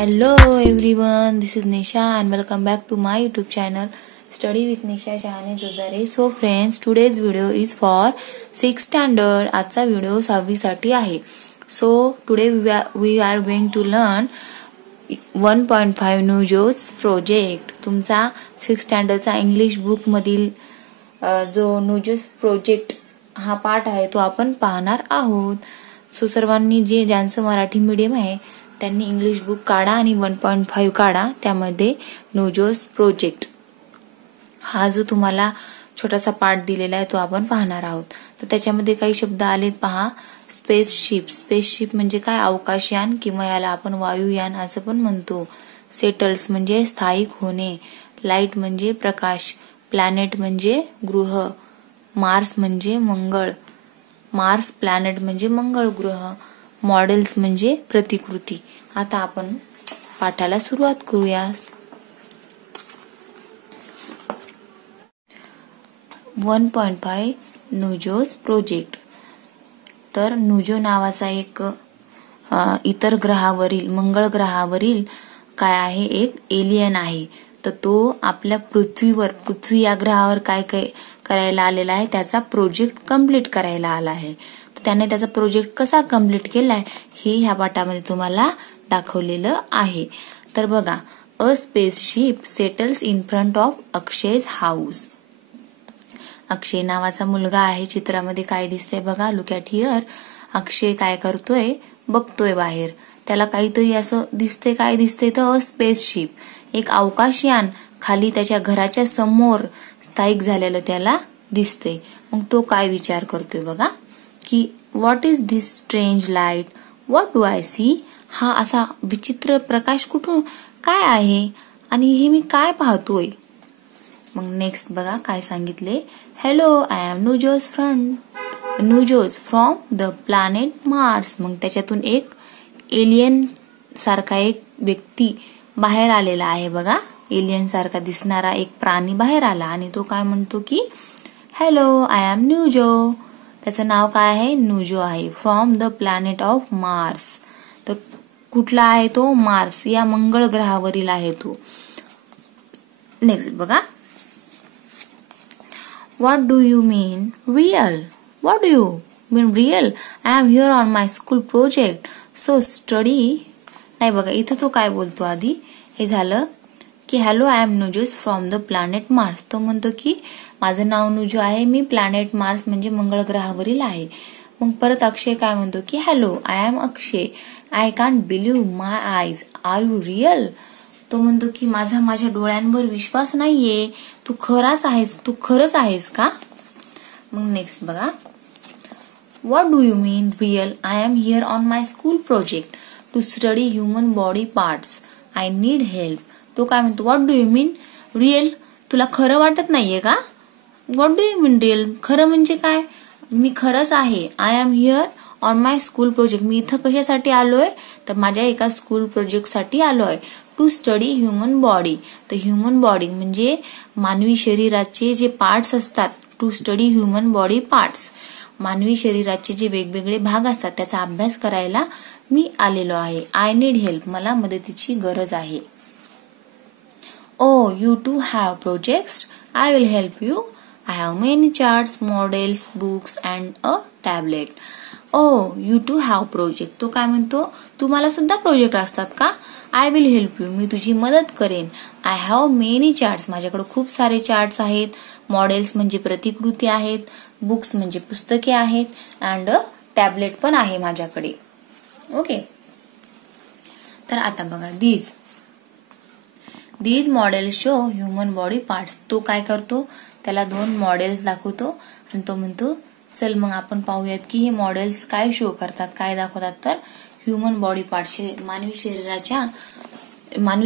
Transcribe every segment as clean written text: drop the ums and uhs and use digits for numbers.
Hello everyone, this is Nisha and welcome back to my YouTube channel Study with Nisha Shahane Jozare. So friends, today's video is for 6th standard. आजचा video 6वी साठी आहे. So today we are going to learn 1.5 Nujos project. तुमचा 6th standardचा English book मधील जो Nujos project हा part आहे तो आपण पाहणार आहोत. सो सर्वांनी ज्यांचं मराठी मीडियम आहे त्यांनी इंग्लिश बुक काढा आणि 1.5 काढा. त्यामध्ये नोजोस प्रोजेक्ट हा जो तुम्हाला छोटासा पार्ट दिलेला आहे तो आपण पाहणार आहोत. तर त्याच्यामध्ये काही शब्द आलेत पहा. स्पेसशिप. स्पेसशिप म्हणजे काय? अवकाशयान किंवा याला आपण वायुयान असं पण म्हणतो. सेटल्स म्हणजे स्थायिक होणे. लाईट म्हणजे प्रकाश. प्लॅनेट म्हणजे ग्रह. मार्स म्हणजे मंगळ. मार्स प्लॅनेट म्हणजे मंगळ ग्रह. मॉडेल्स म्हणजे प्रतिकृती. आता आपण पाठाला सुरुवात करूया. 1.5 नुजोस प्रोजेक्ट. तर नुजो नावाचा एक इतर ग्रहावरील मंगळ ग्रहावरील काय आहे एक एलियन आहे. तर तो आपल्या पृथ्वी या ग्रहावर काय काय करायला आलेला आहे त्याचा प्रोजेक्ट कंप्लीट करायला आला आहे. तर त्याने त्याचा प्रोजेक्ट कसा कंप्लीट केलाय हे ह्या पाठामध्ये तुम्हाला दाखवलेलं आहे. तर बघा, a spaceship settles in front of Akshay's house. Akshay नावाचा मुलगा आहे. चित्रामध्ये काय दिसतंय बघा, लुक ॲट हिअर. अक्षय काय करतोय? बघतोय बाहेर. त्याला काहीतरी असं दिसतंय. काय दिसतंय? तर स्पेसशिप एक अवकाशयान खाली त्याच्या घराच्या समोर स्थायिक झालेलं त्याला दिसतंय. मग तो काय विचार करतोय बघा की what is this strange light, what do I see. हा असा विचित्र प्रकाश कुठून काय आहे आणि हे मी काय पाहतोय. मग नेक्स्ट बघा काय सांगितले. Hello, I am Nujos from the planet Mars. मग त्याच्यातून एक एलियन सारखा एक व्यक्ती बाहेर आलेला आहे बघा. एलियन सारखा दिसणारा एक प्राणी बाहेर आला आणि तो काय म्हणतो की हॅलो, आय एम नुजो. त्याचं नाव काय आहे? नुजो आहे. From the planet of Mars. तर कुठला आहे तो? मार्स या मंगळ ग्रहावरील आहे तो. नेक्स्ट बघा, what do you mean real. What do you mean real. I am here on my school project so study. नाही बघा, इथं तो काय बोलतो आधी हे झालं की hello, I am Nujos from the planet Mars. तो म्हणतो की माझं नाव नुजो आहे, मी प्लॅनेट मार्स म्हणजे मंगळ ग्रहावरील आहे. मग परत अक्षय काय म्हणतो की hello, I am Akshay, I can't believe my eyes, are you real. तो म्हणतो की माझ्या डोळ्यांवर विश्वास नाहीये, तू खरंच आहेस का. मग नेक्स्ट बघा, what do you mean real. I am here on my school project to study human body parts, I need help. तो काय म्हणतो? What do you mean real. तुला खरं वाटत नाहीये का? What do you mean real. खरं म्हणजे काय? मी खरंच आहे. I am here on my school project. मी इथं कशासाठी आलोय? तर माझ्या एका स्कूल प्रोजेक्टसाठी आलोय. To study human body. तर ह्युमन बॉडी म्हणजे मानवी शरीराचे जे पार्ट्स असतात. To study human body parts. मानवी शरीराचे जे वेगवेगळे भाग असतात त्याचा अभ्यास करायला मी आलेलो आहे. I need help. मला मदतीची गरज आहे. Oh, you too have projects? I will help you. I have many charts, models, books and a tablet. Oh, you too have project. तो काय म्हणतो? तुम्हाला सुद्धा प्रोजेक्ट असतात का? I will help you. मी तुझी मदत करेन. I have many charts. माझ्याकडे खूप सारे चार्ट्स आहेत. मॉडेल्स म्हणजे प्रतिकृती आहेत. बुक्स म्हणजे पुस्तके आहेत. अँड अ टॅबलेट पण आहे माझ्याकडे. ओके. तर आता बघा, These models show human body parts. तो काय करतो? त्याला 2 मॉडेल्स दाखवतो आणि तो म्हणतो चल मग आपण पाहूयात की हे मॉडेल्स काय शो करतात, काय दाखवतात. तर ह्युमन बॉडी पार्ट्स, मानवी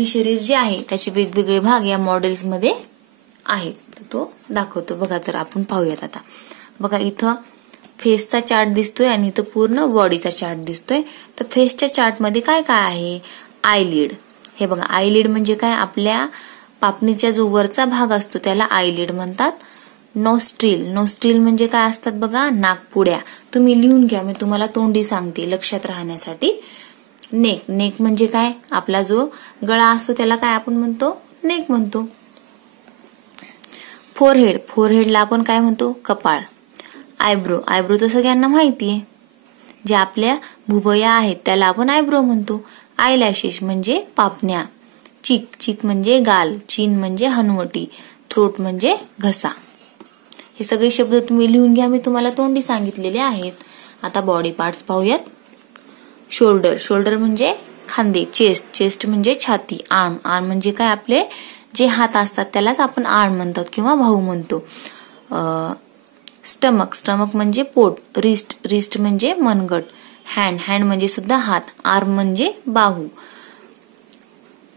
शरीर जे आहे त्याचे वेगवेगळे भाग या मॉडेल्स मध्ये आहेत. तर तो दाखवतो बघा. तर आपण पाहूयात आता. बघा, इथं फेसचा चार्ट दिसतोय आणि इथं पूर्ण बॉडीचा चार्ट दिसतोय. तर फेसच्या चार्ट मध्ये काय काय आहे? आयलिड. हे बघा, आयलिड म्हणजे काय? आपल्या पापणीचा जो वरचा भाग असतो त्याला आयलिड म्हणतात. नोस्ट्रिल म्हणजे काय असतात बघा? नाकपुड्या. तुम्ही लिहून घ्या, मी तुम्हाला तोंडी सांगते लक्षात राहण्यासाठी. नेक, नेक म्हणजे काय, आपला जो गळा असतो त्याला काय आपण म्हणतो, नेक म्हणतो. फोरहेड, फोरहेडला आपण काय म्हणतो, कपाळ. आयब्रो, आयब्रो तर सगळ्यांना माहिती आहे, ज्या आपल्या भुवया आहेत त्याला आपण आयब्रो म्हणतो. आयलॅशेस म्हणजे पापण्या. चीक, चीक म्हणजे गाल. चिन म्हणजे हनुवटी. थ्रोट म्हणजे घसा. हे सगळे शब्द तुम्ही लिहून घ्या, मी तुम्हाला तोंडी सांगितलेले आहेत. आता बॉडी पार्ट्स पाहूयात. शोल्डर, शोल्डर म्हणजे खांदे. चेस्ट, चेस्ट म्हणजे छाती. आर्म, आर्म म्हणजे काय, आपले जे हात असतात त्यालाच आपण आर्म म्हणतात किंवा भाऊ म्हणतो. स्टमक, स्टमक म्हणजे पोट. रिस्ट, रिस्ट म्हणजे मनगट. हँड, हँड म्हणजे सुद्धा हात. आर्म म्हणजे बाहू.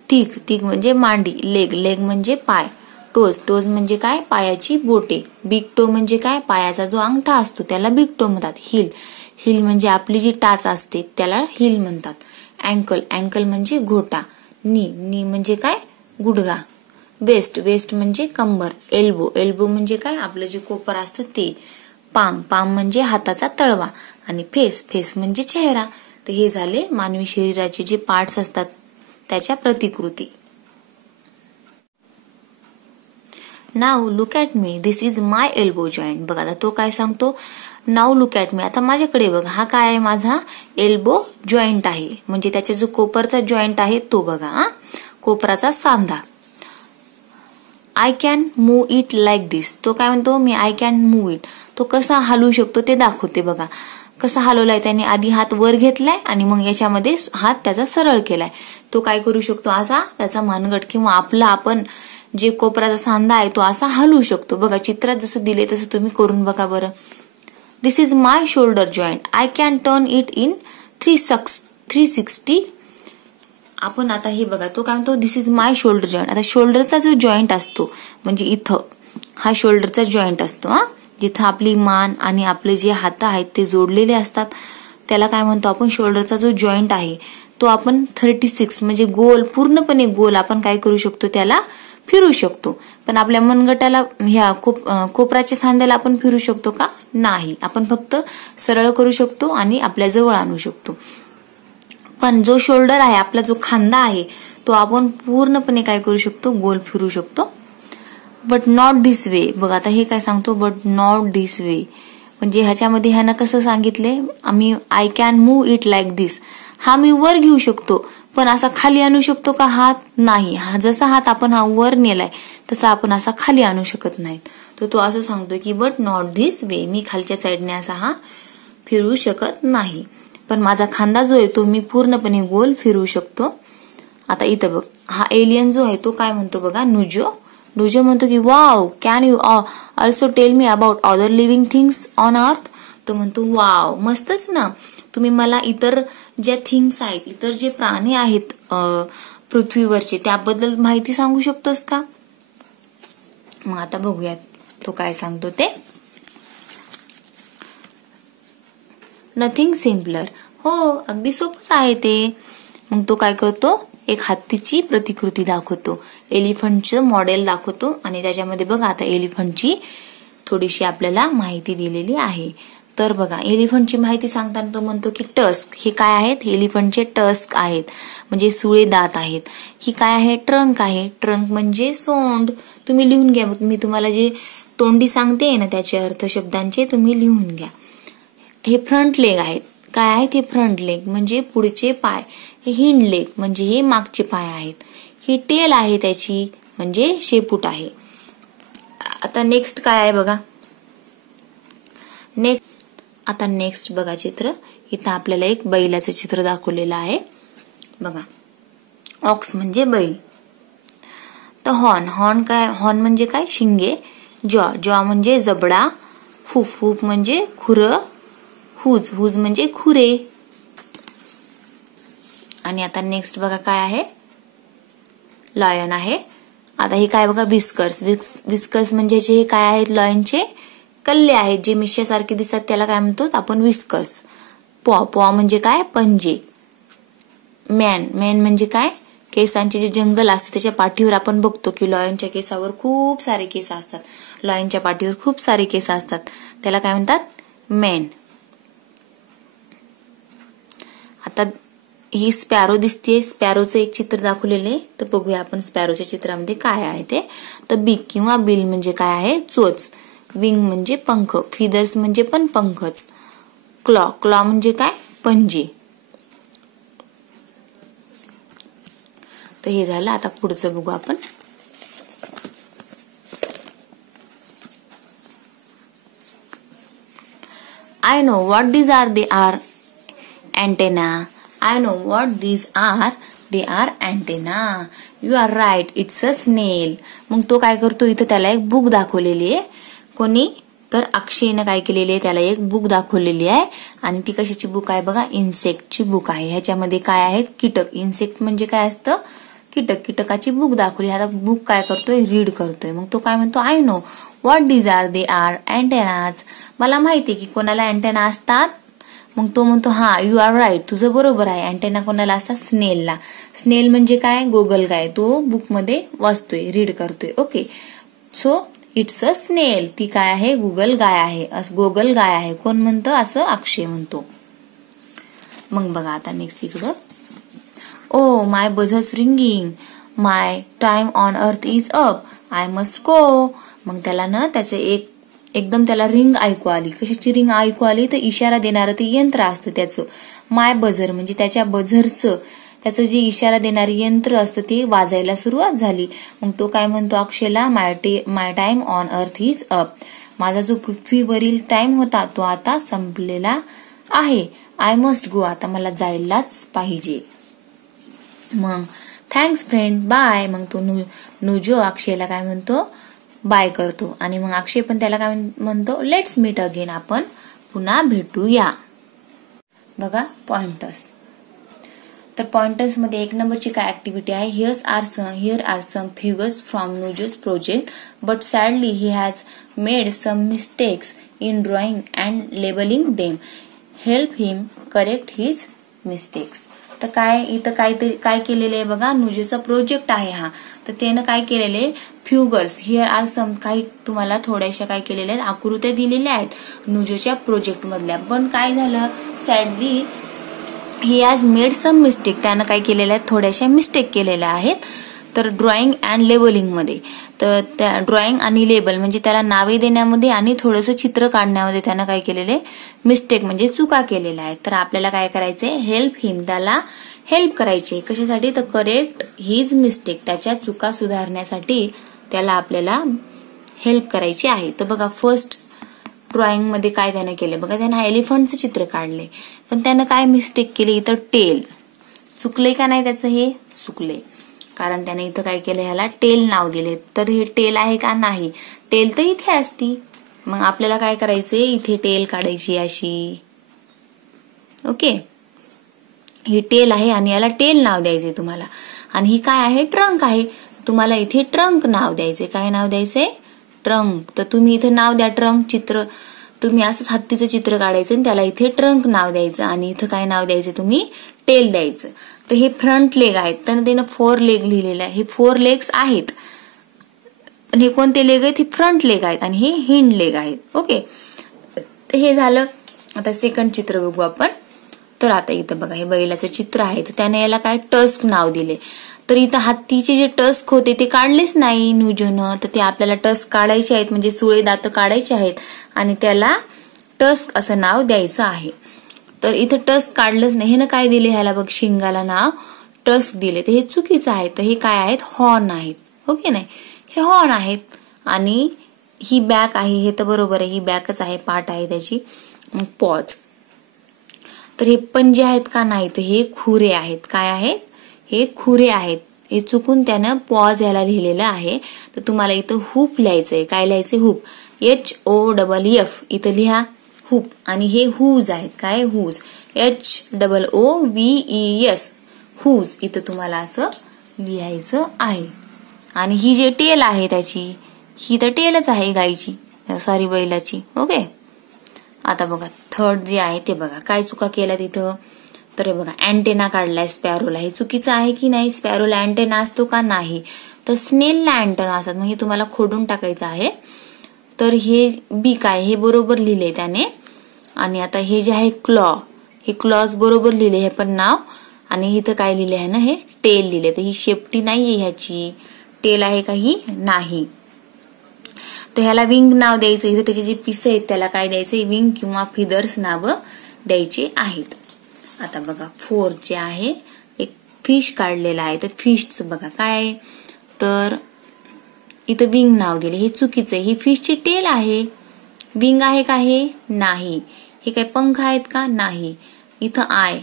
थिक, थिक म्हणजे मांडी. लेग, लेग म्हणजे पाय. टोज, टोज म्हणजे काय, पायाची बोटे. बिग टो म्हणजे काय, पायाचा जो अंगठा असतो त्याला बिग टो म्हणतात. हिल, हिल म्हणजे आपली जी टाच असते त्याला हिल म्हणतात. अँकल, अँकल म्हणजे घोटा. नी, नी म्हणजे काय, गुडघा. वेस्ट, वेस्ट म्हणजे कंबर. एल्बो, एल्बो म्हणजे काय, आपलं जे कोपर असतं ते. पाम, पाम म्हणजे हाताचा तळवा. आणि फेस, फेस म्हणजे चेहरा. तर हे झाले मानवी शरीराचे जे पार्ट्स असतात त्याच्या प्रतिकृती. Now look at me, this is my elbow joint. बघा आता तो काय सांगतो, नाव लुक ॲट मी, आता माझ्याकडे बघा, हा काय आहे, माझा एल्बो जॉईंट आहे. म्हणजे त्याचा जो कोपरचा जॉईंट आहे तो बघा, कोपराचा सांधा. I can move it like this, तो काय म्हणतो, मी आय कॅन मूव्ह इट, तो कसा हलवू शकतो ते दाखवते. बघा कसा हलवलाय त्याने, आधी हात वर घेतलाय आणि मग याच्यामध्ये हात त्याचा सरळ केलाय. तो काय करू शकतो, असा त्याचा मानगट किंवा आपला आपण जे कोपराचा सांधा आहे तो असा हलवू शकतो. बघा चित्रात जसं दिले तसं तुम्ही करून बघा बरं. This is my shoulder joint, I can turn it in 360. आपण आता हे बघा, तो काय म्हणतो, this is my shoulder joint. आता शोल्डरचा जो जॉईंट असतो म्हणजे इथं हा शोल्डरचा जॉईंट असतो, जिथं आपली मान आणि आपले जे हात आहेत ते जोडलेले असतात त्याला काय म्हणतो आपण, शोल्डरचा जो जॉईंट आहे तो आपण 36 म्हणजे गोल, पूर्णपणे गोल आपण काय करू शकतो, त्याला फिरू शकतो. पण आपल्या मनगटाला, ह्या कोपराच्या सांध्याला आपण फिरू शकतो का, नाही. आपण फक्त सरळ करू शकतो आणि आपल्या जवळ आणू शकतो. पण जो शोल्डर आहे, आपला जो खांदा आहे तो आपण पूर्णपणे काय करू शकतो, गोल फिरू शकतो. But not this way. बघा आता हे काय सांगतो, बट नॉट दिस वे म्हणजे ह्याच्यामध्ये ह्यानं कसं सांगितले, आम्ही I can move it like this, हा मी वर घेऊ शकतो पण असा खाली आणू शकतो का हात, नाही. हा जसा हात आपण हा वर नेलाय तसा आपण असा खाली आणू शकत नाही. तर तो असं सांगतो की बट नॉट धिस वे, मी खालच्या साईडने असा हा फिरू शकत नाही, पण माझा खांदा जो आहे तो मी पूर्णपणे गोल फिरू शकतो. आता इथं बघ, हा एलियन जो आहे तो काय म्हणतो बघा, नुजो. नुजो म्हणतो की wow, can you also tell me about other living things on earth. तो म्हणतो वाव, मस्तच ना, तुम्ही मला इतर ज्या थिंग्स आहेत, इतर जे प्राणी आहेत पृथ्वीवरचे त्याबद्दल माहिती सांगू शकतोस का. मग आता बघूयात तो काय सांगतो ते. Nothing simpler. हो, अगदी सोपंच आहे ते. मग तो काय करतो, एक हत्तीची प्रतिकृती दाखवतो, एलिफंटचं मॉडेल दाखवतो आणि त्याच्यामध्ये बघा आता एलिफंटची थोडीशी आपल्याला माहिती दिलेली आहे. तर बघा एलिफंटची माहिती सांगताना तो म्हणतो की टस्क, हे काय आहेत, एलिफंटचे टस्क आहेत म्हणजे सुळे दात आहेत. ही काय आहे, ट्रंक आहे. ट्रंक म्हणजे सोंड. तुम्ही लिहून घ्या, मी तुम्हाला जे तोंडी सांगते ना त्याचे अर्थ शब्दांचे तुम्ही लिहून घ्या. हे फ्रंट लेग आहेत. काय आहेत, हे फ्रंट लेग म्हणजे पुढचे पाय. हे हिंड लेग म्हणजे हे मागचे पाय आहेत. ही टेल आहे त्याची म्हणजे शेपूट आहे. आता नेक्स्ट काय आहे बघा, आता नेक्स्ट बघा चित्र. इथं आपल्याला एक बैलाचं चित्र दाखवलेलं आहे बघा. ऑक्स म्हणजे बैल. तर हॉर्न, हॉर्न काय, हॉर्न म्हणजे काय, शिंगे. जॉ, जॉ म्हणजे जबडा. फूफ, फूफ म्हणजे खुरं. हुज, हुज म्हणजे खुरे. आणि आता नेक्स्ट बघा काय आहे, लॉयन आहे. आता हे काय बघा, विस्कर्स. विस्कर्स म्हणजे हे काय आहेत, लॉयनचे कल्ले आहेत जे मिश्यासारखे दिसतात त्याला काय म्हणतो आपण, विस्कर्स. पॉ, पॉ म्हणजे काय, पंजे. मॅन, मॅन म्हणजे काय, केसांचे जे जंगल असते त्याच्या पाठीवर आपण बघतो की लॉयनच्या केसावर खूप सारे केस असतात. लॉयनच्या पाठीवर खूप सारे केस असतात त्याला काय म्हणतात, मॅन. आता ही स्पॅरो दिसते, स्पॅरोचं एक चित्र दाखवलेले. तर बघूया आपण स्पॅरोच्या चित्रामध्ये काय आहे ते. तर बीक किंवा बिल म्हणजे काय आहे, चोच. विंग म्हणजे पंख, फिदर्स म्हणजे पण पंखच. क्लॉ, क्लॉ म्हणजे काय, पंजे. तर हे झालं. आता पुढचं बघू आपण. I know what these are. They are antenna. I know what these are. They are antenna. You are right. It's a snail. मग तो काय करतो, इथं त्याला एक बुक दाखवलेली आहे. कोणी, तर अक्षयनं काय केलेली आहे, त्याला एक बुक दाखवलेली आहे. आणि ती कशाची बुक आहे बघा, इन्सेक्टची बुक आहे. ह्याच्यामध्ये काय आहेत, कीटक. इन्सेक्ट म्हणजे काय असतं, कीटक. कीटकाची बुक दाखवली. आता बुक काय करतोय, रीड करतोय. मग तो काय म्हणतो, I know what these are. They are अँटेनाज. मला माहिती आहे की कोणाला अँटेना असतात. मग तो म्हणतो, हा, यू आर राईट, तुझं बरोबर आहे. अँटेना कोणाला असतात, स्नेलला. स्नेल म्हणजे काय, गोगलगाय. तो बुकमध्ये वाचतोय, रीड करतोय. Okay, so it's a snail. ती काय आहे, गुगल गाय आहे. गोगल गाय आहे. कोण म्हणतं, असं अक्षय म्हणतो. मग बघा आता नेक्स्ट इकडं. Oh my buzzer's ringing. My time on earth is up. I must go. मग त्याला ना त्याचे एकदम त्याला रिंग ऐकू आली. कशाची रिंग ऐकू आली, तर इशारा देणारं ते यंत्र असतं त्याचं. माय बझर म्हणजे त्याच्या बझरचं, त्याचं जे इशारा देणारे यंत्र असतं ते वाजायला सुरुवात झाली. मग तो काय म्हणतो अक्षयला, my time on earth is up. माझा जो पृथ्वीवरील टाइम होता तो आता संपलेला आहे. I must go. आता मला जायलाच पाहिजे. मग थँक्स फ्रेंड, बाय. मग तो नुजो अक्षयला काय म्हणतो, बाय करतो. आणि मग अक्षय पण त्याला काय म्हणतो, लेट्स मीट अगेन. आपण पुन्हा भेटूया. बघा पॉइंटर्स. तर पॉइंटर्स मध्ये 1 नंबरची काय ऍक्टिव्हिटी आहे, here are some figures from Nujos project but sadly he has made some mistakes in drawing and labelling them. Help him correct his mistakes. तर काय इथं काय केलेलं आहे बघा, नुजोचा प्रोजेक्ट आहे हा. तर त्यानं काय केलेले, फ्युगर्स, हिअर आर सम, काही तुम्हाला थोड्याशा काय केलेल्या आहेत, आकृत्या दिलेल्या आहेत नुजोच्या प्रोजेक्ट मधल्या. पण काय झालं, sadly he has made some mistake. त्यानं काय केलेल्या आहेत, थोड्याशा मिस्टेक केलेल्या आहेत. तर ड्रॉइंग अँड लेबलिंग मध्ये, तर त्या ड्रॉइंग आणि लेबल म्हणजे त्याला नावे देण्यामध्ये आणि थोडंसं चित्र काढण्यामध्ये त्यानं काय केलेले, मिस्टेक म्हणजे चुका केलेल्या आहेत. तर आपल्याला काय करायचंय, हेल्प हिम, त्याला हेल्प करायचे. कशासाठी, तर करेक्ट हिज मिस्टेक, त्याच्या चुका सुधारण्यासाठी त्याला आपल्याला हेल्प करायची आहे. तर बघा फर्स्ट ड्रॉइंग मध्ये काय त्याने केले बघा, त्यानं एलिफंटचं चित्र काढले. पण त्यानं काय मिस्टेक केली, इथं टेल. चुकले का नाही त्याचं, हे चुकले. कारण त्याने इथं काय केलं, ह्याला टेल नाव दिले. तर हे टेल आहे का, नाही. टेल तर इथे असती. मग आपल्याला काय करायचंय, इथे टेल काढायची अशी. ओके, ही टेल आहे आणि याला टेल नाव द्यायचंय तुम्हाला. आणि ही काय आहे, ट्रंक आहे. तुम्हाला इथे ट्रंक नाव द्यायचंय. काय नाव द्यायचंय, ट्रंक. तर तुम्ही इथे नाव द्या ट्रंक. चित्र तुम्ही असंच हत्तीचं चित्र काढायचं आणि त्याला इथे ट्रंक नाव द्यायचं. आणि इथं काय नाव द्यायचं, तुम्ही टेल द्यायचं. तर हे फ्रंट लेग आहेत, तर त्यानं 4 लेग लिहिलेलं आहे. हे 4 लेग्स आहेत. आणि हे कोणते लेग आहेत, हे फ्रंट लेग आहेत आणि हे हिंड लेग आहेत. ओके, तर हे झालं. आता सेकंड चित्र बघू आपण. तर आता इथं बघा, हे बैलाचं चित्र आहे. तर त्याने याला काय, टस्क नाव दिले. तर इथं हत्तीचे जे टस्क होते ते काढलेच नाही नुजोनं. तर ते आपल्याला टस्क काढायचे आहेत, म्हणजे सुळे दात काढायचे आहेत आणि त्याला टस्क असं नाव द्यायचं आहे. तर इथं टस्क काढलंच नाही. ह्यानं काय दिले, ह्याला बघ शिंगाला नाव टस्क दिले. तर हे चुकीचं आहे. तर हे काय आहेत, हॉर्न आहेत. ओके, नाही, हे हॉर्न आहेत. आणि ही बॅक आहे, हे तर बरोबर आहे, ही बॅकच आहे, पाठ आहे त्याची. मग पॉज. तर हे पंजे आहेत का, नाही. तर हे खुरे आहेत. काय आहेत, हे खुरे आहेत. हे चुकून त्यानं पॉज याला लिहिलेलं आहे. तर तुम्हाला इथं हुप लिहायचंय. काय लिहायचंय, हुप. HOFF इथं लिहा, हुप. आणि हे हुज आहेत. काय, हुज. HOOVES, whose. इथं तुम्हाला असं लिहायचं आहे. आणि ही जे टेल आहे त्याची, ही तर टेलच आहे गायची, सॉरी बैलाची. ओके, आता बघा थर्ड जे आहे ते बघा, काय चुका केल्या तिथं. तर बघा, अँटेना काढलाय स्पॅरोला. हे चुकीचं आहे की नाही, स्पॅरोला अँटेना असतो का, नाही. तर स्नेलला अँटेना असतात. मग हे तुम्हाला खोडून टाकायचं आहे. तर हे बीक आहे, हे बरोबर लिहिले त्याने. आणि आता हे जे आहे क्लॉ, हे क्लॉज बरोबर लिहिले, हे पण नाव आणि इथं काय लिहिले आहे ना, हे टेल लिहिले. तर ही शेपटी नाहीये ह्याची, टेल आहे का ही नाही. तर ह्याला विंग नाव द्यायचं. इथे त्याचे जे पिस आहेत त्याला काय द्यायचं, विंग किंवा फिदर्स नाव द्यायचे आहेत. आता बघा 4 जे आहे एक फिश काढलेला आहे. तर फिशचं बघा काय आहे, तर इथं विंग नाव दिले, हे चुकीचं आहे. ही फिशची टेल आहे. विंग आहे का हे नाही. हे काय पंख आहेत का नाही. इथं आय,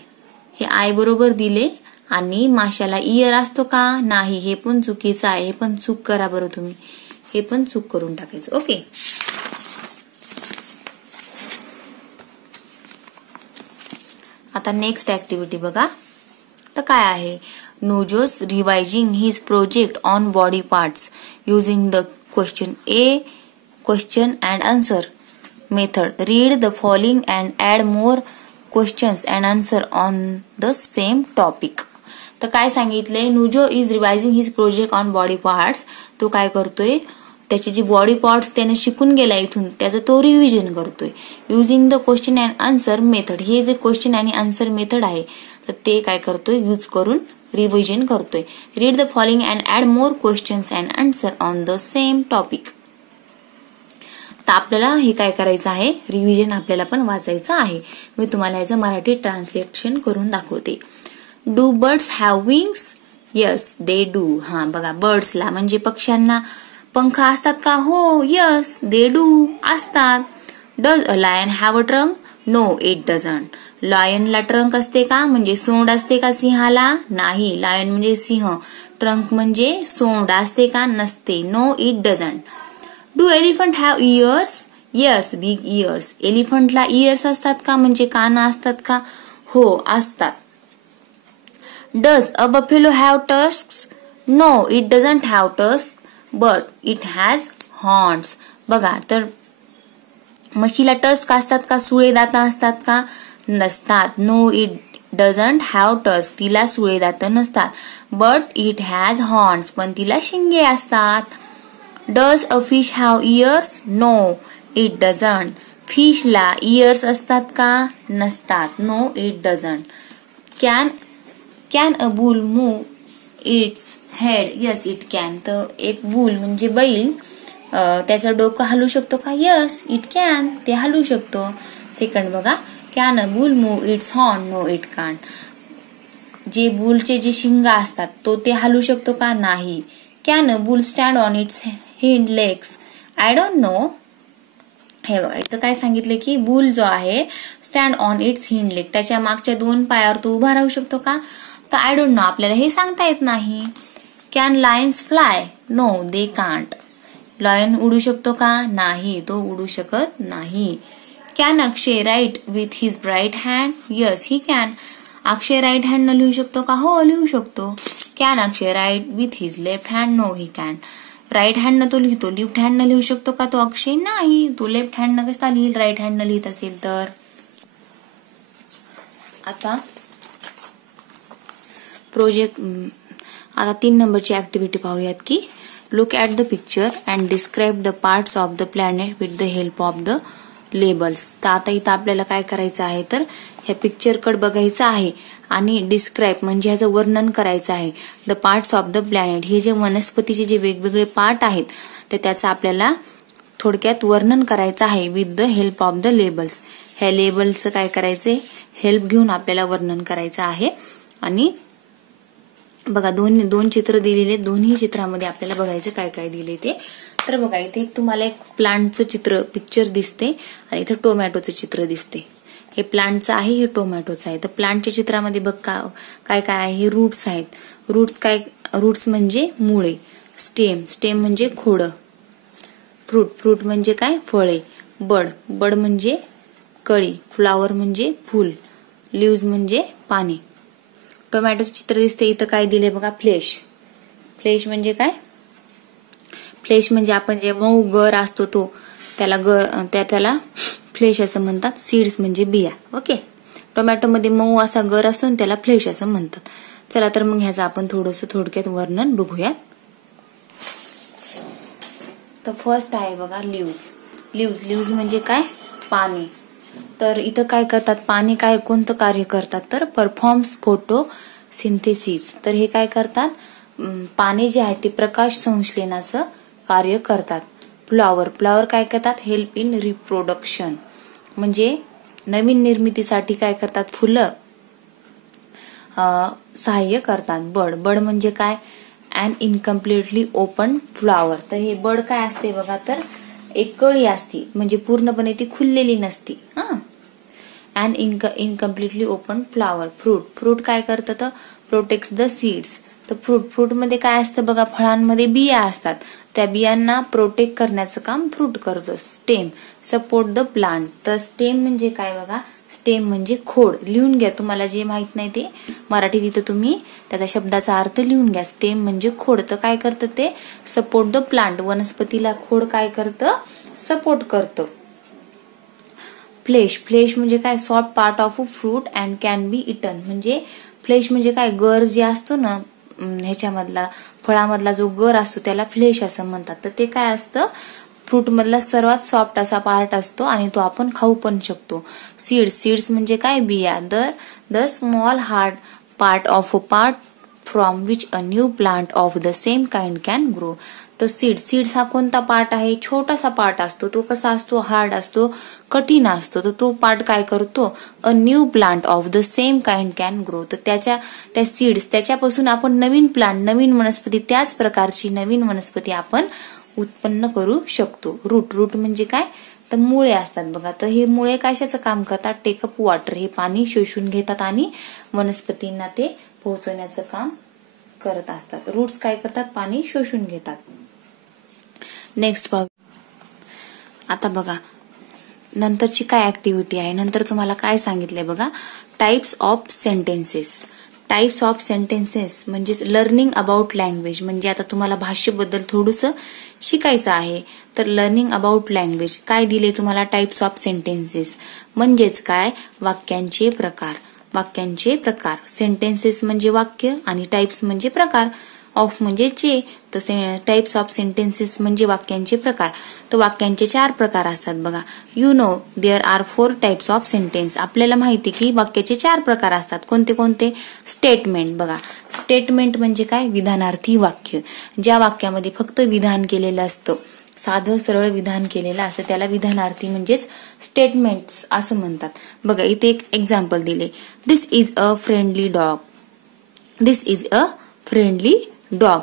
हे आय बरोबर दिले. आणि माशाला इयर असतो का नाही, हे पण चुकीचं आहे. हे पण चूक करा बरं तुम्ही, हे पण चूक करून टाकायचं. ओके. आता नेक्स्ट ऍक्टिव्हिटी बघा. तर काय आहे, Nojos revising his project on body parts using the question a question and answer method. Read the following and add more questions and answer on the same topic. तर काय सांगितलंय, Nujo is revising his project on body parts. तो काय करतोय, त्याचे जे body parts त्याने शिकून गेला इथून, त्याचं तो रिव्हिजन करतोय. Using the question and answer method, हे जे क्वेश्चन आणि आन्सर मेथड आहे तर ते काय करतोय, यूज करून रिव्हिजन करतोय. Read the following and add more questions and answer on the same topic. तर आपल्याला हे काय करायचं आहे, रिव्हिजन आपल्याला पण वाचायचं आहे. मी तुम्हाला याचं मराठी ट्रान्सलेशन करून दाखवते. Do birds have wings? Yes they do. हा बघा, बर्ड्सला म्हणजे पक्ष्यांना पंख असतात का? हो, यस दे डू असतात. Does a lion have a trunk? No it doesn't. लायनला ट्रंक असते का, म्हणजे सोंड असते का सिंहाला? नाही. लायन म्हणजे सिंह, ट्रंक म्हणजे सोंड असते का? नसते. No it doesn't. Do elephant have ears? Yes big ears. एलिफंटला इयर्स असतात का, म्हणजे कान असतात का? हो असतात. Does a buffalo have tusks? No it doesn't have tusk but it has horns. बघा, तर म्हशीला टस्क असतात का, सुळे दात असतात का? नसतात. No it doesn't have tusk, तिला सुळे दात नसतात. बट इट हॅज हॉर्न्स, पण तिला शिंगे असतात. Does a fish have ears? No it doesn't. फिशला इयर्स असतात का? नसतात. No it doesn't. Can a bull move its head? Yes it can. तर एक बुल म्हणजे बैल त्याचं डोकं हलू शकतो का? यस इट कॅन, ते हलू शकतो. सेकंड बघा, can a bull move its horn? No it can't. जे बुलचे जे शिंग असतात तो ते हलू शकतो का? नाही. Can a boule stand on it's hind legs? I don't know. हे बघा, इथं काय सांगितलं की बुल जो आहे stand on it's hind leg, त्याच्या मागच्या 2 पायावर तो उभा राहू शकतो का? तर आय डोंट नो, आपल्याला हे सांगता येत नाही. Can lions fly? No they can't. Lion उडू शकतो का? नाही, तो उडू शकत नाही. Can Akshay write with his right hand? Yes he can. Akshay right hand न लिहू शकतो का? हो लिहू शकतो. Can Akshay write with his left hand? No he can. Right hand न तो लिहितो, लेफ्ट हँड न लिहू शकतो का तो अक्षय? नाही. तो लेफ्ट हँड न कसा लिहिल राईट हँड न लिहित असेल तर? आता प्रोजेक्ट, आता 3 नंबरची ऍक्टिव्हिटी पाहूयात की look at the picture and describe the parts of the planet with the help of the labels. तर आता इथं आपल्याला काय करायचं आहे, तर ह्या पिक्चरकडे बघायचं आहे आणि डिस्क्राईब म्हणजे ह्याचं वर्णन करायचं आहे. The parts of the planet, हे जे वनस्पतीचे जे वेगवेगळे पार्ट आहेत तर त्याचं आपल्याला थोडक्यात वर्णन करायचं आहे with the help of the labels. ह्या लेबलचं काय करायचंय, हेल्प घेऊन आपल्याला वर्णन करायचं आहे. आणि बघा, दोन चित्र दिलेले, दोन्ही चित्रामध्ये आपल्याला बघायचं काय काय दिले ते. तर बघा, इथे तुम्हाला एक प्लांटचं चित्र पिक्चर दिसते आणि इथे टोमॅटोचं चित्र दिसते. हे प्लांटचं आहे, हे टोमॅटोचं आहे. तर प्लांटच्या चित्रामध्ये बघ काय काय आहे, हे रूट्स आहेत. रूट्स म्हणजे मुळे. स्टेम म्हणजे खोडं. फ्रूट म्हणजे काय, फळे. बड म्हणजे कळी. फ्लावर म्हणजे फूल. लिव्ज म्हणजे पाने. टोमॅटोचं चित्र दिसते, इथं काय दिले बघा, फ्लेश म्हणजे काय, फ्लेश म्हणजे आपण जे मऊ गर असतो तो त्याला फ्लेश असं म्हणतात. सीड्स म्हणजे बिया. ओके, टोमॅटोमध्ये मऊ असा गर असतो आणि त्याला फ्लेश असं म्हणतात. चला तर मग ह्याचं आपण थोडंसं थोडक्यात वर्णन बघूयात. तर फर्स्ट आहे बघा लिव्ज म्हणजे काय, पाने. तर इथं काय करतात पाने, काय कोणतं कार्य करतात तर परफॉर्म्स फोटो सिंथेसिस, तर हे काय करतात, पाने जे आहेत ते प्रकाश संश्लेषणाचं कार्य करतात. फ्लॉवर काय करतात, हेल्प इन रिप्रोडक्शन, म्हणजे नवीन निर्मितीसाठी काय करतात, फुलं सहाय्य करतात. बड म्हणजे काय, अन इनकम्प्लिटली ओपन फ्लॉवर, तर हे बड काय असते बघा, तर एक कळी असती, म्हणजे पूर्णपणे ती खुललेली नसती. And incompletely open flower. Fruit काय करतं, तर प्रोटेक्ट्स द सीड्स, तर फ्रूट मध्ये काय असतं बघा, फळांमध्ये बिया असतात, त्या बियांना प्रोटेक्ट करण्याचं काम फ्रूट करतो. स्टेम सपोर्ट द प्लांट, तर स्टेम म्हणजे काय बघा, स्टेम म्हणजे खोड. लिहून घ्या, तुम्हाला जे माहित नाही ते मराठीत इथं तुम्ही त्याचा शब्दाचा अर्थ लिहून घ्या. स्टेम म्हणजे खोड, तर काय करतं ते, सपोर्ट द प्लांट, वनस्पतीला खोड काय करतं, सपोर्ट करतं. फ्लेश म्हणजे काय, soft part of a fruit and can be eaten, म्हणजे फ्लेश म्हणजे काय, गर जे असतो ना ह्याच्यामधला, फळामधला जो गर असतो त्याला फ्लेश असं म्हणतात. तर ते काय असतं, फ्रूट मधला सर्वात सॉफ्ट असा पार्ट असतो आणि तो आपण खाऊ पण शकतो. सीड्स म्हणजे काय, बिया. The small hard part of a part from which a new plant of the same kind can grow. तर सीड्स हा कोणता पार्ट आहे, छोटासा पार्ट असतो, तो कसा असतो, हार्ड असतो, कठीण असतो. तर तो पार्ट काय करतो, a new plant of the same kind can grow, तर त्या सीड्स त्याच्यापासून आपण नवीन प्लांट, नवीन वनस्पती, त्याच प्रकारची नवीन वनस्पती आपण उत्पन्न करू शकतो. रूट म्हणजे काय, तर मुळे असतात बघा, तर हे मुळे कशाचं काम करतात, टेक अप वॉटर, हे पाणी शोषून घेतात आणि वनस्पतींना ते पोहोचवण्याचं काम करत असतात. रूट्स काय करतात, पाणी शोषून घेतात. नेक्स्ट बघ, आता बघा नंतरची काय ऍक्टिव्हिटी आहे, नंतर तुम्हाला काय सांगितलंय बघा, types of sentences. Types of sentences म्हणजे लर्निंग अबाउट लँग्वेज, म्हणजे आता तुम्हाला भाषेबद्दल थोडंसं शिकायचं आहे. तर लर्निंग अबाउट लँग्वेज काय दिले तुम्हाला, टाइप्स ऑफ सेंटेन्सेस म्हणजेच काय, वाक्यांचे प्रकार. सेंटेन्सेस म्हणजे वाक्य आणि टाइप्स म्हणजे प्रकार, ऑफ म्हणजे चे, तर टाइप्स ऑफ सेंटेन्सेस म्हणजे वाक्यांचे प्रकार. तर वाक्यांचे 4 प्रकार असतात बघा. You know there are 4 types of sentence, आपल्याला माहिती की वाक्याचे 4 प्रकार असतात. कोणते, स्टेटमेंट बघा, स्टेटमेंट म्हणजे काय, विधानार्थी वाक्य, ज्या वाक्यामध्ये फक्त विधान केलेलं असतं, साधं सरळ विधान केलेलं असं, त्याला विधानार्थी म्हणजेच स्टेटमेंट्स असं म्हणतात. बघा इथे एक एक्झाम्पल दिले, दिस इज अ फ्रेंडली डॉग.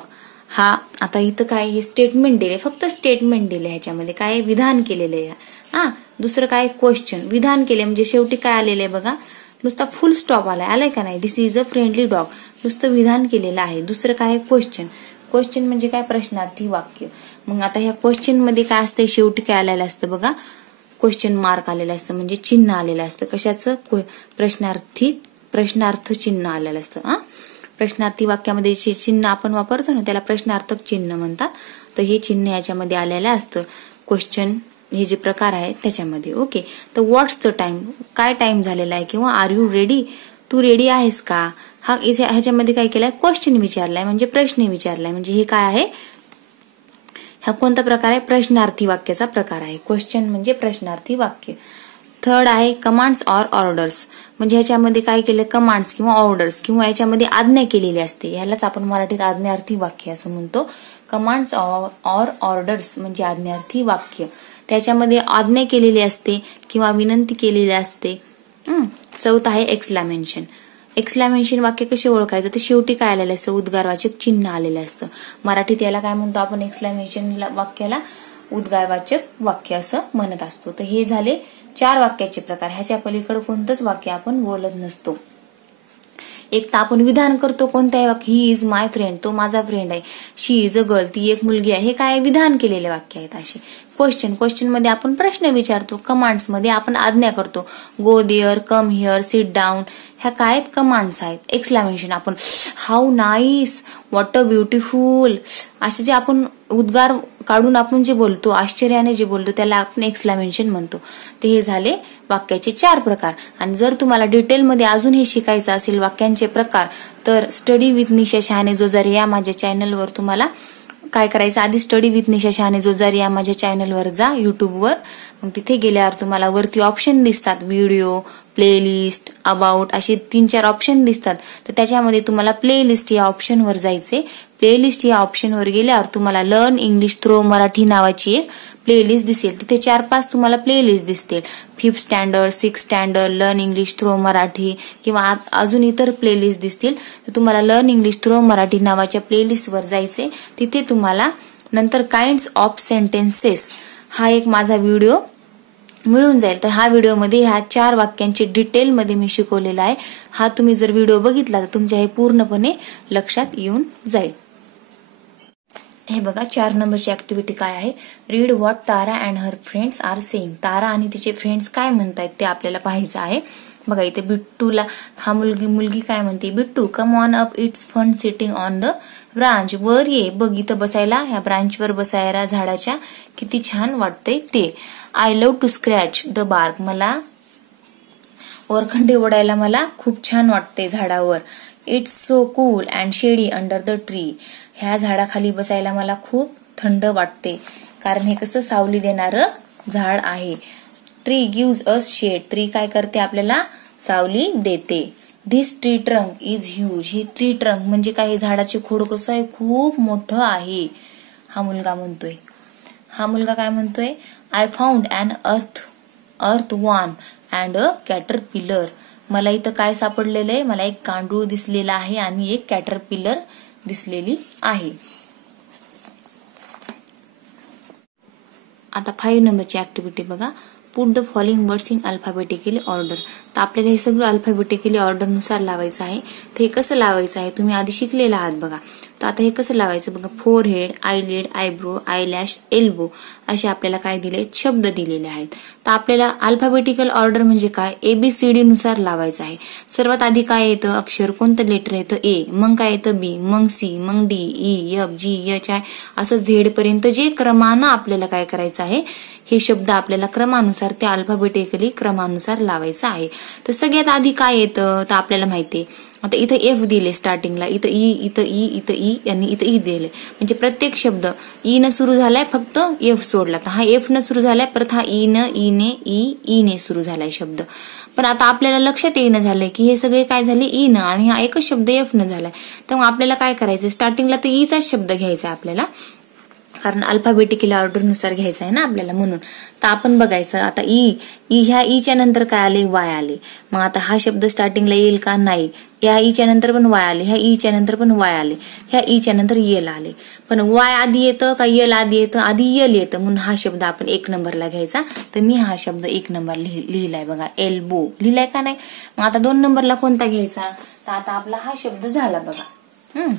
हा आता इथं काय, हे स्टेटमेंट दिले, फक्त स्टेटमेंट दिले, ह्याच्यामध्ये काय विधान केलेलं आहे. दुसरं काय, क्वेश्चन, विधान केले म्हणजे शेवटी काय आलेलं आहे बघा, नुसता फुल स्टॉप आलाय का नाही, दिस इज अ फ्रेंडली डॉग, नुसतं विधान केलेलं आहे. दुसरं काय, क्वेश्चन म्हणजे काय, प्रश्नार्थी वाक्य. मग आता ह्या क्वेश्चन मध्ये काय असतं, शेवटी काय आलेलं असतं बघा, क्वेश्चन मार्क आलेलं असतं, म्हणजे चिन्ह आलेलं असतं. कशाचं, प्रश्नार्थ चिन्ह आलेलं असतं. प्रश्नार्थी वाक्यामध्ये जे चिन्ह आपण वापरतो ना त्याला प्रश्नार्थक चिन्ह म्हणतात. तर हे चिन्ह याच्यामध्ये आलेलं असतं. क्वेश्चन हे जे प्रकार आहेत त्याच्यामध्ये. ओके, तर व्हॉट्स द टाइम, काय टाइम झालेला आहे, किंवा आर यू रेडी, तू रेडी आहेस का. हा ह्याच्यामध्ये काय केलाय, क्वेश्चन विचारलाय म्हणजे प्रश्न विचारलाय, म्हणजे हे काय आहे, हा कोणता प्रकार आहे, प्रश्नार्थी वाक्याचा प्रकार आहे. क्वेश्चन म्हणजे प्रश्नार्थी वाक्य. थर्ड आहे कमांड्स ऑर ऑर्डर्स, म्हणजे ह्याच्यामध्ये काय केलं, कमांड्स किंवा ऑर्डर्स, किंवा याच्यामध्ये आज्ञा केलेली असते, ह्यालाच आपण मराठीत आज्ञार्थी वाक्य असं म्हणतो. कमांड्स ऑर ऑर्डर्स म्हणजे आज्ञार्थी वाक्य, त्याच्यामध्ये आज्ञा केलेली असते किंवा विनंती केलेली असते. चौथा आहे एक्सक्लॅमेशन वाक्य कसे ओळखायचं, तर शेवटी काय आलेलं असतं, उद्गारवाचक चिन्ह आलेलं असतं. मराठीत याला काय म्हणतो आपण, एक्सक्लॅमेशन वाक्याला उद्गारवाचक वाक्य असं म्हणत असतो. तर हे झाले 4 वाक्याचे प्रकार. ह्याच्या पलीकडे कोणतंच वाक्य आपण बोलत नसतो. एक तर आपण विधान करतो, कोणतं आहे वाक्य, ही इज माय फ्रेंड, तो माझा फ्रेंड आहे. शी इज अ गर्ल, ती एक मुलगी आहे. हे काय विधान केलेले वाक्य आहेत असे. क्वेश्चन मध्ये आपण प्रश्न विचारतो. कमांड्स मध्ये आपण आज्ञा करतो, go there, come here, sit down, ह्या काय आहेत, कमांड्स आहेत. एक्सक्लॅमेशन आपण how nice, what a beautiful, असे जे आपण उद्गार काढून आपण जे बोलतो, आश्चर्याने जे बोलतो, त्याला आपण एक्सक्लॅमेशन म्हणतो. ते हे झाले वाक्याचे 4 प्रकार. आणि जर तुम्हाला डिटेलमध्ये अजून हे शिकायचं असेल वाक्यांचे प्रकार, तर स्टडी विथ निशा शहाणे जो जर या माझ्या चॅनलवर तुम्हाला काय करायचं, आधी स्टडी विथ निशा शहाणे जोजारी या माझ्या चॅनलवर जा यूट्यूबवर. मग तिथे गेल्यावर तुम्हाला वरती ऑप्शन दिसतात, व्हिडिओ, प्लेलिस्ट, अबाउट असे 3-4 ऑप्शन दिसतात. तर त्याच्यामध्ये तुम्हाला प्लेलिस्ट या ऑप्शनवर जायचे. प्लेलिस्ट या ऑप्शनवर गेल्यावर तुम्हाला लर्न इंग्लिश थ्रो मराठी नावाची एक प्लेलिस्ट दिसेल. तिथे 4-5 तुम्हाला प्लेलिस्ट दिसतील. 5th standard, 6th standard, learn English through Marathi किंवा अजून इतर प्लेलिस्ट दिसतील. तर तुम्हाला लर्न इंग्लिश थ्रो मराठी नावाच्या प्लेलिस्टवर जायचे. तिथे तुम्हाला नंतर काइंड्स ऑफ सेंटेन्सेस हा एक माझा व्हिडिओ मिळून जाईल. तर हा व्हिडिओमध्ये ह्या 4 वाक्यांची डिटेलमध्ये मी शिकवलेला आहे. हा तुम्ही जर व्हिडिओ बघितला तर तुमच्या हे पूर्णपणे लक्षात येऊन जाईल. हे बघा 4 नंबरची ऍक्टिव्हिटी काय आहे, read what Tara and her friends are saying. Tara आणि तिचे फ्रेंड्स काय म्हणतायत ते आपल्याला पाहायचं आहे. बघा इथे बिट्टूला हा मुलगी काय म्हणते, Bittu come on up, it's fun sitting on the branch. वर ये, बघ इथं बसायला, ह्या ब्रांचवर बसायला झाडाच्या किती छान वाटतंय ते. I love to scratch the bark, मला वरखंडे ओढायला मला खूप छान वाटते झाडावर. It's so cool and shady under the tree, ह्या झाडाखाली बसायला मला खूप थंड वाटते कारण हे कसं सावली देणारं झाड आहे. Tree gives us shade, tree काय करते आपल्याला सावली देते. This tree trunk is huge, ही ट्री ट्रंक म्हणजे काय, झाडाचे खोड कसं आहे, खूप मोठं आहे. हा मुलगा म्हणतोय, हा मुलगा काय म्हणतोय, I found an earthworm and a caterpillar, मला इथं काय सापडलेलं आहे, मला एक गांडूळ दिसलेला आहे आणि एक कॅटरपिलर दिसलेली आहे. आता 5 नंबरची ऍक्टिव्हिटी बघा, put the following words in alphabetically order. तर आपल्याला हे सगळं अल्फाबेटिकली ऑर्डर नुसार लावायचं आहे. ते कसं लावायचं आहे तुम्ही आधी शिकलेला आहात बघा. तर आता हे कसं लावायचं बघा, फोरहेड, आयलिड, आयब्रो, आयलॅश, एल्बो असे आपल्याला काय दिले, शब्द दिलेले आहेत. तर आपल्याला अल्फाबेटिकल ऑर्डर म्हणजे काय, ABCD नुसार लावायचं आहे. सर्वात आधी काय येतं अक्षर, कोणतं लेटर येतं, A, मग काय येतं B, मग C, मग D, E, F, G, H, I असं Z पर्यंत जे क्रमानं आपल्याला काय करायचं आहे, हे शब्द आपल्याला क्रमानुसार त्या अल्फाबेटिकली क्रमानुसार लावायचं आहे. तर सगळ्यात आधी काय येतं तर आपल्याला माहितीये, आता इथं F दिले स्टार्टिंगला, इथं E, इथं E, इथं E आणि इथं E दिले. म्हणजे प्रत्येक शब्द E न सुरू झालाय, फक्त F सोडला. तर हा F न सुरू झालाय, परत हा E ने सुरू झालाय शब्द. पण आता आपल्याला लक्षात येणं झालंय की हे सगळे काय झाले, E न, आणि हा एकच शब्द F न झालाय. तेव्हा आपल्याला काय करायचं, स्टार्टिंगला तर E चाच शब्द घ्यायचा आपल्याला, कारण अल्फाबेटिकल ऑर्डर नुसार घ्यायचं आहे ना आपल्याला, म्हणून. तर आपण बघायचं आता ह्या ईच्या नंतर काय आले, वाय आले. मग आता हा शब्द स्टार्टिंगला येईल का, नाही. ह्या ईच्या नंतर पण वाय आले, ह्या ईच्या नंतर पण वाय आले, ह्या ईच्या नंतर येल आले. पण वाय आधी येतं का येल आधी येतं, आधी येल येतं, म्हणून हा शब्द आपण 1 नंबरला घ्यायचा. तर मी हा शब्द 1 नंबर लिहिलाय बघा, एल्बो लिहिलाय का नाही. मग आता 2 नंबरला कोणता घ्यायचा, तर आता आपला हा शब्द झाला बघा,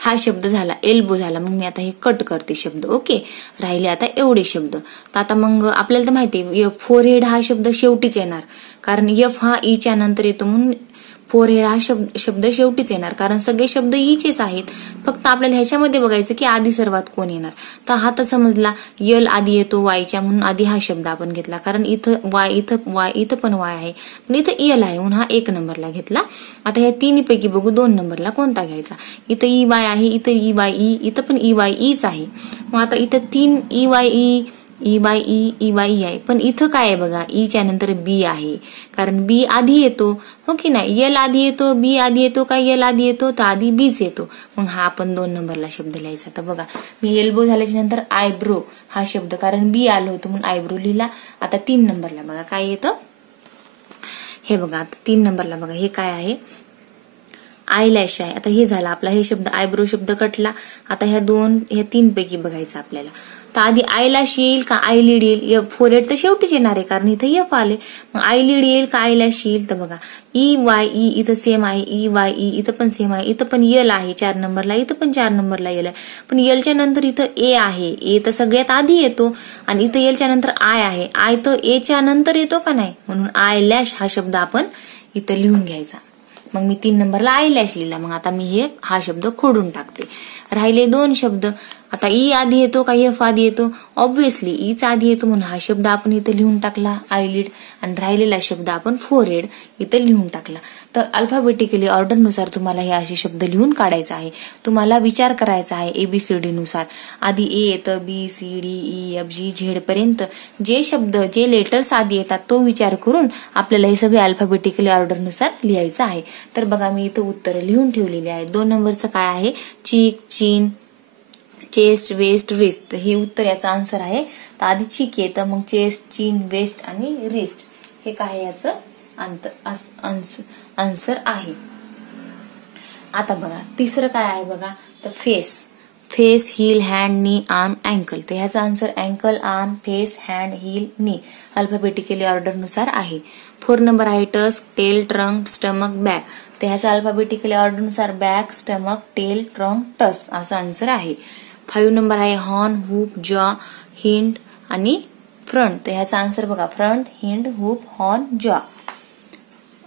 हा शब्द झाला, एल्बो झाला. मग मी आता हे कट करते शब्द, ओके. राहिले आता एवढे शब्द. तर आता मग आपल्याला तर माहिती आहे फोरहेड हा शब्द शेवटीच येणार, कारण F हा ईच्या नंतर येतो, म्हणून फोरहेड हा शब्द शेवटीच येणार, कारण सगळे शब्द ईचेच आहेत. फक्त आपल्याला ह्याच्यामध्ये बघायचं की आधी सर्वात कोण येणार. तर हा तर समजला यल आधी येतो वायच्या, म्हणून आधी हा शब्द आपण घेतला, कारण इथं पण वाय आहे, पण इथं यल आहे, म्हणून हा 1 नंबरला घेतला. आता ह्या 3 पैकी बघू 2 नंबरला कोणता घ्यायचा. इथं EY आहे, इथं EYE, इथं पण EYEच आहे. मग आता इथं 3 EYE आहे, पण इथं काय आहे बघा, ईच्या नंतर B आहे, कारण B आधी येतो, हो की नाही. यल आधी येतो, B आधी येतो का यल आधी येतो, तर आधी Bच येतो. मग हा आपण 2 नंबरला शब्द लिहायचा. तर बघा मी एल्बो झाल्याच्या नंतर आयब्रो हा शब्द, कारण B आलं होतं म्हणून आयब्रो लिहिला. आता 3 नंबरला बघा काय येतं, हे बघा आता 3 नंबरला बघा हे काय आहे, आयलॅश आहे. आता हे झालं आपला, हे शब्द आयब्रो शब्द कटला. आता ह्या 3 पैकी बघायचं आपल्याला. तर आधी आयलॅश येईल का आयलिड येईल, फोरहेड तर शेवटीच येणार आहे कारण इथं F आले. मग आयलिड येईल का आयलॅश येईल, तर बघा EYE इथं सेम आहे, EYE इथं पण सेम आहे, इथं पण यल आहे 4 नंबरला, इथं पण 4 नंबरला यल आहे. पण यलच्या नंतर इथं A आहे, A तर सगळ्यात आधी येतो, आणि इथं यलच्या नंतर आय आहे, आय तर एच्या नंतर येतो का नाही, म्हणून आयलॅश हा शब्द आपण इथं लिहून घ्यायचा. मग मी 3 नंबरला आयलॅश लिहिला. मग आता मी हा शब्द खोडून टाकते. राहिले 2 शब्द, आता ई आधी येतो का एफ आधी येतो? ऑब्व्हियसली ईच आधी येतो, म्हणून हा शब्द आपण इथं लिहून टाकला आयलिड, आणि राहिलेला शब्द आपण फोरहेड इथं लिहून टाकला. तर अल्फाबेटिकली ऑर्डरनुसार तुम्हाला हे असे शब्द लिहून काढायचा आहे. तुम्हाला विचार करायचा आहे ABCD नुसार. आधी ए येतं, BCDEFG पर्यंत जे शब्द जे लेटर्स आधी येतात तो विचार करून आपल्याला हे सगळे अल्फाबेटिकली ऑर्डरनुसार लिहायचं आहे. तर बघा मी इथं उत्तरं लिहून ठेवलेली आहे. 2 नंबरचं काय आहे? चीक, चीन, चेस्ट, वेस्ट, रिस्ट. हे उत्तर याचा आन्सर आहे. तर आधी चीक येतं, मग चेस्ट, चीन, वेस्ट आणि रिस्ट हे काय याचं आन्सर आहे. आता बघा तिसरं काय आहे बघा, तर face, heel, hand, knee, arm, ankle. तर ह्याचा answer ankle, arm, face, hand, heel, knee alphabetically ऑर्डरनुसार आहे. 4 नंबर आहे tusk, tail, trunk, stomach, back. तर ह्याचा अल्फाबेटिकली ऑर्डरनुसार back, stomach, tail, trunk, tusk असं आन्सर आहे. 5 नंबर आहे हॉर्न, हूप, जॉ, हिंड आणि फ्रंट. तर ह्याचा आन्सर बघा फ्रंट, हिंड, हूप, हॉर्न, जॉ.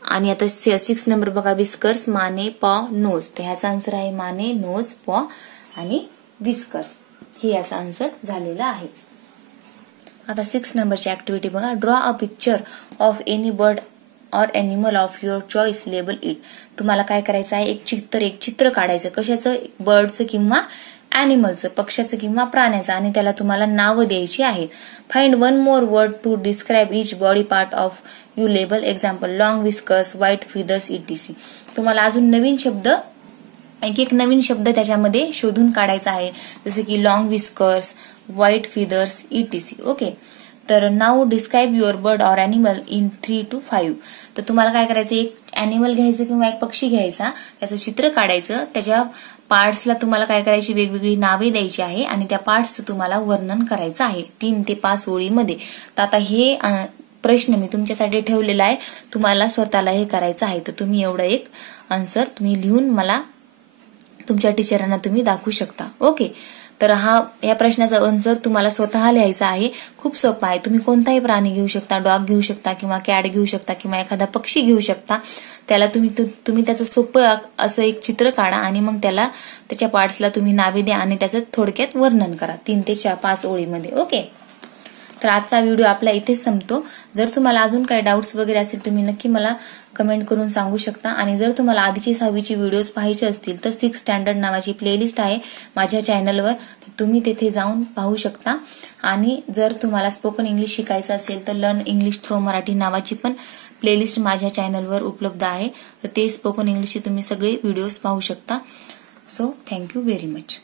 आणि आता 6 नंबर बघा विस्कर्स, माने, पॉ, नोज. तर ह्याचा आन्सर आहे माने, नोज, पॉ आणि विस्कर्स. हे याचा आन्सर झालेला आहे. आता 6 नंबरची ऍक्टिव्हिटी बघा, draw a picture of any bird or animal of your choice, label it. तुम्हाला काय करायचं आहे? एक चित्र काढायचं. कशाचं? बर्डचं किंवा ॲनिमलचं, पक्ष्याचं किंवा प्राण्याचं, आणि त्याला तुम्हाला नावं द्यायची आहेत. Find 1 more word to describe each body part of you label. Example long whiskers, white feathers, ETC. तुम्हाला अजून एक नवीन शब्द त्याच्यामध्ये शोधून काढायचा आहे, जसं की long whiskers, white feathers, ETC. Okay. तर now describe your bird or animal in 3 to 5. तर तुम्हाला काय करायचं? एक ॲनिमल घ्यायचं किंवा एक पक्षी घ्यायचा, त्याचं चित्र काढायचं, त्याच्या पार्ट्सला तुम्हाला काय करायची? वेगवेगळी नावे द्यायची आहे आणि त्या पार्ट्सचं तुम्हाला वर्णन करायचं आहे 3 ते 5 ओळीमध्ये. तर आता हे प्रश्न मी तुमच्यासाठी ठेवलेला आहे, तुम्हाला स्वतःला हे करायचं आहे. तर तुम्ही एवढं एक आन्सर तुम्ही लिहून मला तुमच्या टीचरांना तुम्ही दाखवू शकता. ओके. तर या प्रश्नाचा आन्सर तुम्हाला स्वतः लिहायचा आहे. खूप सोपा आहे. तुम्ही कोणताही प्राणी घेऊ शकता, डॉग घेऊ शकता किंवा कॅट घेऊ शकता किंवा एखादा पक्षी घेऊ शकता. त्याला तुम्ही त्याचं सोपं असं एक चित्र काढा आणि मग त्याच्या पार्ट्सला तुम्ही नावे द्या आणि त्याचं थोडक्यात वर्णन करा 3 ते 5 ओळीमध्ये. ओके. तर आजचा व्हिडिओ आपला इथेच संपतो. जर तुम्हाला अजून काही डाऊट्स वगैरे असतील तुम्ही नक्की मला कमेंट करून सांगू शकता. आणि जर तुम्हाला आधीची 6वीची व्हिडिओज पाहायचे असतील तर 6 स्टँडर्ड नावाची प्लेलिस्ट आहे माझ्या चॅनलवर, तर तुम्ही तेथे जाऊन पाहू शकता. आणि जर तुम्हाला स्पोकन इंग्लिश शिकायचं असेल तर लर्न इंग्लिश थ्रू मराठी नावाची पण प्लेलिस्ट माझ्या चॅनलवर उपलब्ध आहे. तर ते स्पोकन इंग्लिशचे तुम्ही सगळे व्हिडिओज पाहू शकता. So thank you very much.